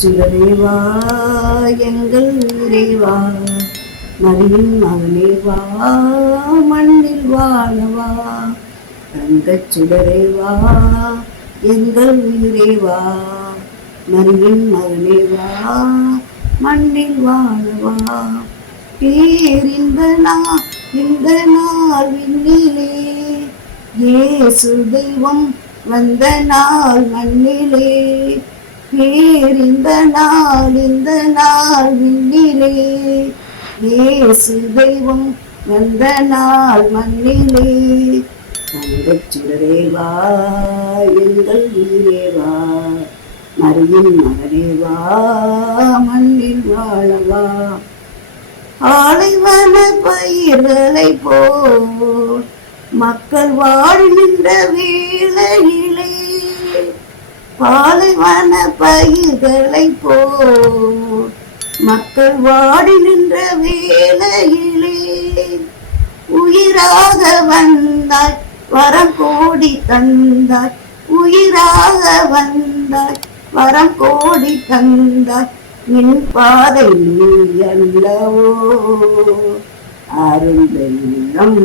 சுடரேவா எங்கள் ஊரேவா, மரியின் மகனேவா மண்ணில் வாழவா. தங்கச் சுடரேவா எங்கள் உயிரேவா, மரியின் மகனேவா மண்ணில் வாழவா. பேரின்ப நாள் இந்த நாள் விண்ணிலே, இயேசு தெய்வம் வந்த நாள் மண்ணிலே. பேரின்ப நாள் இந்த நாள் விண்ணிலே, இயேசு தெய்வம் வந்த நாள் மண்ணிலே. தங்கச் சுடரேவா எங்கள் உயிரேவா, மரியின் மகனேவா மண்ணில் வாழவா. ஆலைவன பயிர்களை போல் மக்கள் வாழ்கின்ற வேளையிலே, பாலைவன பயிர்களை போல் மக்கள் வாடி நின்ற வேளையிலே, உயிராக வந்தாய் வரம் கோடி தந்தாய், உயிராக வந்தாய் வரம் கோடி தந்தாய். என் பாதை நீ அல்லவோ, அருந்தெல்லம்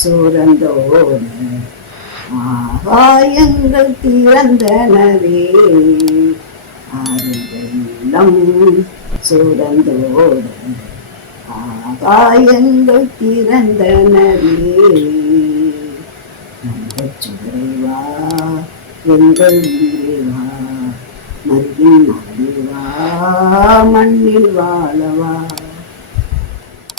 சூரந்தோட ஆகாயங்கள் திறந்தனவே. அருந்தெல்லம் சூரந்தோட ஆகாயங்கள் திறந்தனவே. தங்கச் சுடரேவா எங்கள் உயிரேவா, மரியின் மகனேவா மண்ணில் வாழவா.